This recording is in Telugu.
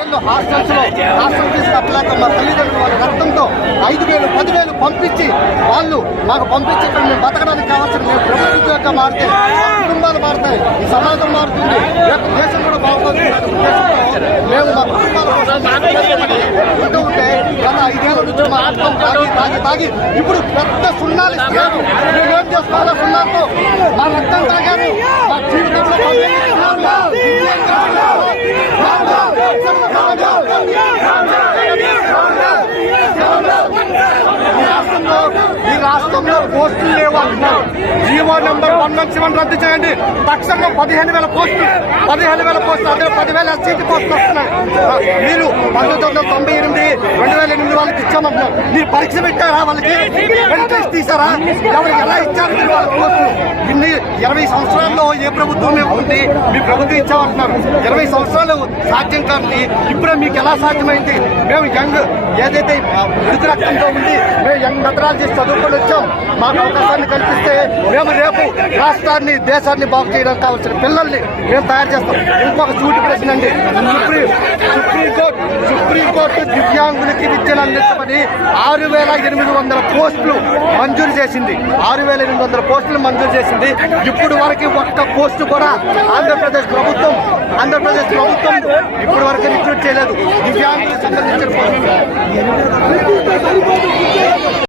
హాస్టల్స్ లో హాస్టల్ ఫీజు కట్టలేక మా తల్లిదండ్రులు వాళ్ళ రక్తంతో 5,000, 10,000 పంపించి వాళ్ళు మాకు పంపించి ఇక్కడ మేము బతకడానికి కావాల్సిన మేము ప్రభుత్వ ఉద్యోగంగా మారితే కుటుంబాలు మారుతాయి, ఈ సమాజం మారుతుంది, దేశం కూడా బాగుంటుంది. మేము మా కుటుంబాల కోసం ఉంటూ ఉంటే గత 5 ఏళ్ల నుంచి మా రక్తం తాగి ఇప్పుడు పెద్ద సున్నాలు ఇస్తున్నారు. మేమేం చేసుకోవాలో సున్నాలతో మా రక్తం తాగారు, మా జీవితంలో ఈ రాష్ట్రంలో పోస్టులు లేవు అంటున్నారు. జీవో నెంబర్ 117 రద్దు చేయండి. తక్షణంగా 15,000 పోస్టులు, 15,000 పోస్టులు, అందులో 10,000 ఎస్సీటీ పోస్టులు వస్తున్నాయి. మీరు 1998, 2008 వాళ్ళకి ఇచ్చామంటున్నారు. మీరు పరీక్ష పెట్టారా? వాళ్ళకి టెస్ట్ తీసారా? ఎవరికి ఎలా ఇచ్చారు మీరు వాళ్ళ పోస్టులు? ఇన్ని 20 సంవత్సరాల్లో ఏ ప్రభుత్వం ఉంది? మీ ప్రభుత్వం ఇచ్చామంటున్నారు. 20 సంవత్సరాలు సాధ్యం కానీ ఇప్పుడే మీకు ఎలా సాధ్యమైంది? మేము యంగ్ ఏదైతే విడుదల రక్తంతో ఉంది, మేము యంగ్ మెథడాలజిస్ట్ చదువుకొని వచ్చాం. మాకు అవకాశాన్ని కల్పిస్తే మేము రేపు రాష్ట్రాన్ని, దేశాన్ని బాగు చేయడానికి కావాల్సిన పిల్లల్ని మేము తయారు చేస్తాం. ఇంకొక సూటి ప్రశ్న అండి. సుప్రీంకోర్టు దివ్యాంగులకి విద్యను అందించమని 6,800 పోస్టులు మంజూరు చేసింది. 6,800 పోస్టులు మంజూరు చేసింది. ఇప్పుడు వరకు ఒక్క పోస్టు కూడా ఆంధ్రప్రదేశ్ ప్రభుత్వం ఇప్పుడు వరకు రిక్రూట్ చేయలేదు. దివ్యాంగులకు సంబంధించిన పోస్టులు